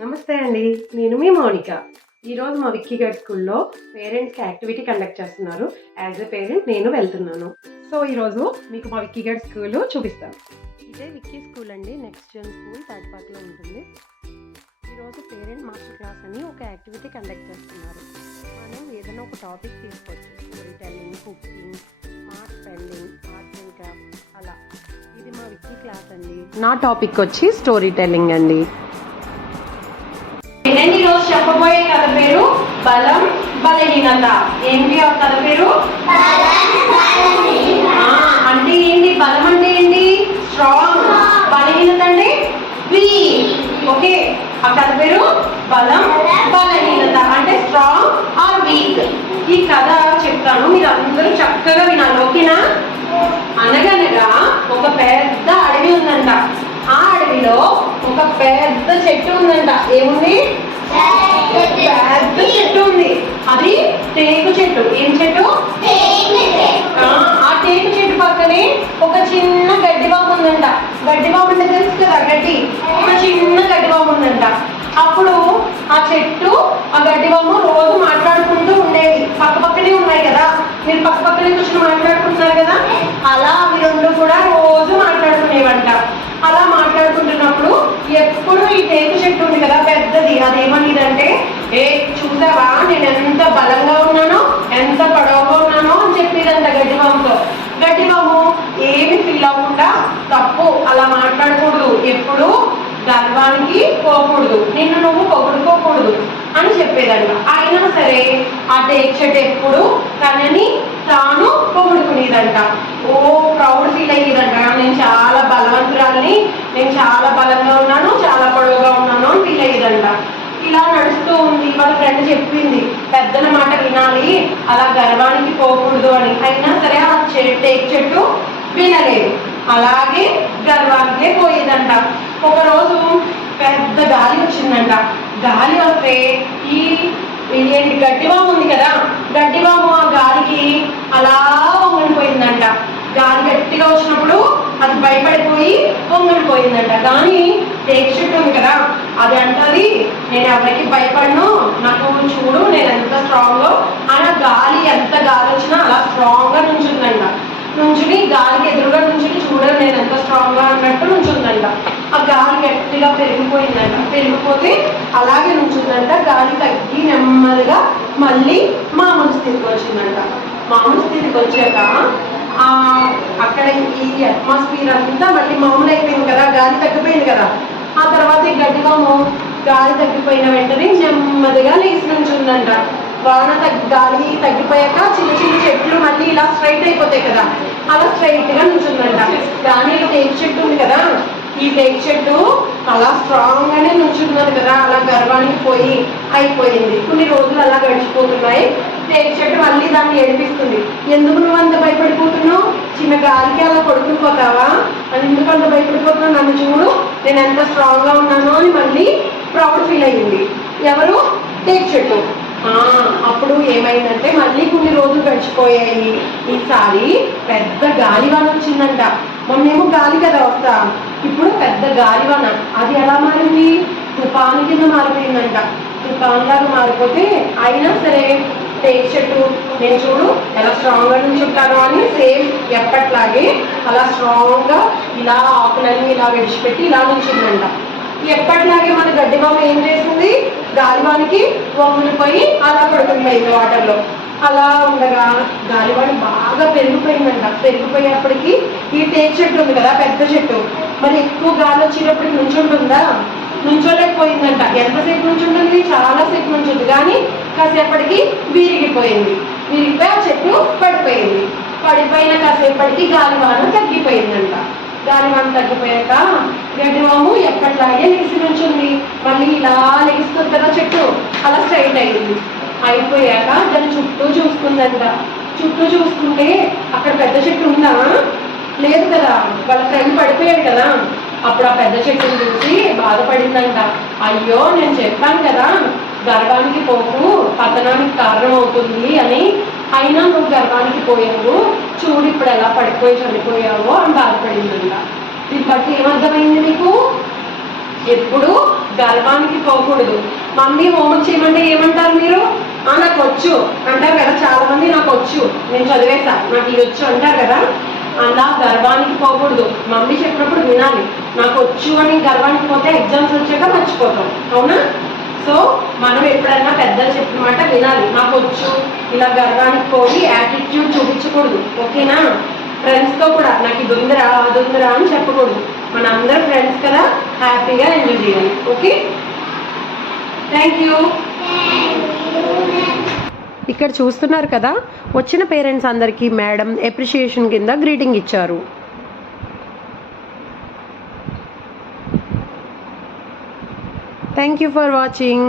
నమస్తే అండి, నేను మీ మౌనిక. ఈరోజు మా విక్కీ గారి స్కూల్లో పేరెంట్స్కి యాక్టివిటీ కండక్ట్ చేస్తున్నారు. యాజ్ ఎ పేరెంట్ నేను వెళ్తున్నాను. సో ఈరోజు మీకు మా విక్కీ గారి స్కూల్ చూపిస్తాను. ఇదే విక్కీ స్కూల్ అండి, నెక్స్ట్ జన్ స్కూల్ థర్డ్ పార్ట్లో ఉంటుంది. ఈరోజు పేరెంట్ మాస్టర్ క్లాస్ అని ఒక యాక్టివిటీ కండక్ట్ చేస్తున్నారు. మనం ఏదైనా ఒక టాపిక్ తీసుకోవచ్చు, story telling, cooking, smart spending, arts and craft అలా. ఇది మా విక్కీ క్లాస్ అండి. నా టాపిక్ వచ్చి స్టోరీ టెల్లింగ్ అండి. ఏంటండి ఈరోజు చెప్పబోయే కథ పేరు బలం బలహీనత. ఏంటి ఆ కథ పేరు? అంటే ఏంటి? బలం అంటే ఏంటి? స్ట్రాంగ్. బలహీనత అంటే వీక్. ఓకే, ఆ కథ పేరు బలం బలహీనత అంటే స్ట్రాంగ్ ఆర్ వీక్. ఈ కథ చెప్తాను, మీరు అందరూ చక్కగా వినాలి. ఓకేనా? అనగనగా ఒక పెద్ద అడవి ఉందంట. ఆ అడవిలో ఒక పెద్ద చెట్టు ఉందంట. ఏముంది? పెద్ద చెట్టు ఉంది. అది టేకు చెట్టు. ఏం చెట్టు? ఆ టేకు చెట్టు పక్కనే ఒక చిన్న గడ్డివాము ఉందంట. గడ్డివాము అంటే తెలుసు కదా, గడ్డి. ఒక చిన్న గడ్డివాము ఉందంట. అప్పుడు ఆ చెట్టు ఆ గడ్డివాము రోజు మాట్లాడుకుంటూ ఉండేవి. పక్క పక్కనే ఉన్నాయి కదా, మీరు పక్క పక్కనే కూర్చొని మాట్లాడుకుంటున్నారు కదా, అలా అవి రెండు కూడా రోజు మాట్లాడుకునేవంట. అలా మాట్లాడుకుంటున్నప్పుడు ఎప్పుడు ఈ టేకు చెట్టు ఉంది కదా పెద్దది, అదేమనిదంటే, ఏ చూసావా నేను ఎంత బలంగా ఉన్నానో, ఎంత పొడవుగా ఉన్నానో అని చెప్పేదంట గడ్డివాముతో. గడ్డివాము ఏమి ఫీల్ అవ్వకుండా, తప్పు అలా మాట్లాడకూడదు, ఎప్పుడు గర్వానికి పోకూడదు, నిన్ను నువ్వు పొగుడుకోకూడదు అని చెప్పేదంట. అయినా సరే ఆ టేకు చెట్టు ఎప్పుడు తనని తాను పొగుడుకునేదంట. ఓ ప్రౌడ్ ఫీల్ అయ్యేదంట, నేను చాలా బలవంతురాలని, నేను చాలా బలంగా ఉన్నాను, చాలా పొడవుగా ఉన్నాను అని ఫీల్ అయ్యేదంట. ఇలా నడుస్తూ ఉంది. వాళ్ళ ఫ్రెండ్ చెప్పింది, పెద్దల మాట వినాలి, అలా గర్వానికి పోకూడదు అని. అయినా సరే ఆ టేకు చెట్టు వినలేదు, అలాగే గర్వానికే పోయేదంట. ఒకరోజు పెద్ద గాలి వచ్చిందంట. గాలి వస్తే ఏంటి గడ్డివాము ఉంది కదా, గడ్డివాము ఆ గాలికి అలా వంగనిపోయిందంట. గాలి గట్టిగా వచ్చినప్పుడు అది భయపడిపోయి వంగనిపోయిందంట. కానీ టేకు చెట్టు ఉంది కదా, అది అంటది, నేను ఎవరికి భయపడను, నాకు చూడు నేను ఎంత స్ట్రాంగో అని. గాలి ఎంత గాలి వచ్చినా అలా స్ట్రాంగ్గా నుంచుందంట. నుంచుని గాలికి ఎదురుగా నుంచుని చూడరు నేను ఎంత స్ట్రాంగ్గా అన్నట్టు నుంచుందంట. ఆ గాలి గట్టిగా పెరిగిపోయిందంట. పెరిగిపోతే అలాగే నుంచుందంట. గాలి తగ్గి నెమ్మదిగా మళ్ళీ మామూలు స్థితికి వచ్చిందంట. మామూలు స్థితికి వచ్చాక అక్కడ ఈ అట్మాస్ఫియర్ అంతా మళ్ళీ మామూలు అయిపోయింది కదా, గాలి తగ్గిపోయింది కదా. ఆ తర్వాత ఈ గడ్డివాము గాలి తగ్గిపోయిన వెంటనే నెమ్మదిగా లేచి నుంచుందంట. గాలి తగ్గిపోయాక చిన్న చిన్న చెట్లు మళ్ళీ ఇలా స్ట్రైట్ అయిపోతాయి కదా, అలా స్ట్రైట్గా నుంచుందంట. కానీ టేకు చెట్టు ఉంది కదా, ఈ టేకు చెట్టు అలా స్ట్రాంగ్గానే నుంచున్నది కదా, అలా గర్వానికి పోయి అయిపోయింది. కొన్ని రోజులు అలా గడిచిపోతున్నాయి. టేకు చెట్టు మళ్ళీ దాన్ని ఏడిపిస్తుంది. ఎందుకు నువ్వు అంత భయపడిపోతున్నావు? చిన్న గాలికి అలా పడుకుపోతావా అని ఎందుకు అంత భయపడిపోతున్నావు? నన్ను చూడు నేను ఎంత స్ట్రాంగ్గా ఉన్నానో అని మళ్ళీ ప్రౌడ్ ఫీల్ అయ్యింది. ఎవరు? టేకు చెట్టు. అప్పుడు ఏమైందంటే మళ్ళీ కొన్ని రోజులు గడిచిపోయాయి. ఈసారి పెద్ద గాలివాన వచ్చిందంట. మొన్నేమో గాలి కదా వస్తా, ఇప్పుడు పెద్ద గాలివాన. అది ఎలా మారింది? తుఫాను కింద మారిపోయిందంట. తుఫాన్ లాగా మారిపోతే అయినా సరే టేకు చెట్టు, నేను చూడు ఎలా స్ట్రాంగ్గా నుంచి ఉంటాను అని సేమ్ ఎప్పట్లాగే అలా స్ట్రాంగ్గా ఇలా ఆకులన్నీ ఇలా విడిచిపెట్టి ఇలా నుంచిందంట. ఎప్పటిలాగే మన గడ్డివాము ఏం చేసింది? గాలివానికి వంగులిపోయి అలా పడుకుపోయింది వాటర్లో. అలా ఉండగా గాలివాన బాగా పెరిగిపోయిందంట. పెరిగిపోయేప్పటికీ ఈ టేకు చెట్టు ఉంది కదా పెద్ద చెట్టు, మరి ఎక్కువ గాలి వచ్చేటప్పటికి నుంచుంటుందా? నుంచోలేకపోయిందంట. ఎంతసేపు నుంచుంటుంది? చాలాసేపు నుంచుంది. కానీ కాసేపటికి విరిగిపోయింది. విరిగిపోయి ఆ చెట్టు పడిపోయింది. పడిపోయిన కాసేపటికి గాలివాన తగ్గిపోయిందంట. గాలివాన తగ్గిపోయాక గడ్డివాము ఎప్పట్లాగే లెగిసి నుంచుంది. మళ్ళీ ఇలా లెగిస్తుంది కదా చెట్టు, అలా స్ట్రైట్ అయింది. అయిపోయాక దాని చుట్టూ చూసుకుందంట. చుట్టూ చూసుకుంటే అక్కడ పెద్ద చెట్టు ఉందా? లేదు కదా, వాళ్ళ ఫ్రెండ్ పడిపోయాడు కదా. అప్పుడు ఆ పెద్ద చెట్టుని చూసి బాధపడిందంట. అయ్యో నేను చెప్పాను కదా గర్వానికి పోకు, పతనానికి కారణం అవుతుంది అని, అయినా నువ్వు గర్వానికి పోయావు, చూడు ఇప్పుడు ఎలా పడిపోయి చనిపోయావో అని బాధపడిందంట. దీన్ని బట్టి ఏమర్థమైంది మీకు? ఎప్పుడు గర్వానికి పోకూడదు. మమ్మీ హోంవర్క్ చేయమంటే ఏమంటారు మీరు? నాకు వచ్చు అంటారు కదా చాలా మంది. నాకు వచ్చు, నేను చదివేస్తా, నాకు ఇది వచ్చు అంటారు కదా. అలా గర్వానికి పోకూడదు. మమ్మీ చెప్పినప్పుడు వినాలి. నాకు వచ్చు అని గర్వానికి పోతే ఎగ్జామ్స్ వచ్చాక మర్చిపోతాం, అవునా? సో మనం ఎప్పుడైనా పెద్దలు చెప్పిన మాట వినాలి. నాకు వచ్చు ఇలా గర్వానికి పోయి యాటిట్యూడ్ చూపించకూడదు, ఓకేనా? ఫ్రెండ్స్తో కూడా నాకు ఇది ఉందిరా అది ఉందిరా అని చెప్పకూడదు. మన అందరం ఫ్రెండ్స్ కదా, హ్యాపీగా ఎంజాయ్ చేయాలి. Okay, thank you. ఇక్కడ చూస్తున్నారు కదా, వచ్చిన పేరెంట్స్ అందరికీ మేడం అప్రిషియేషన్ కింద గ్రీటింగ్ ఇచ్చారు. Thank you for watching.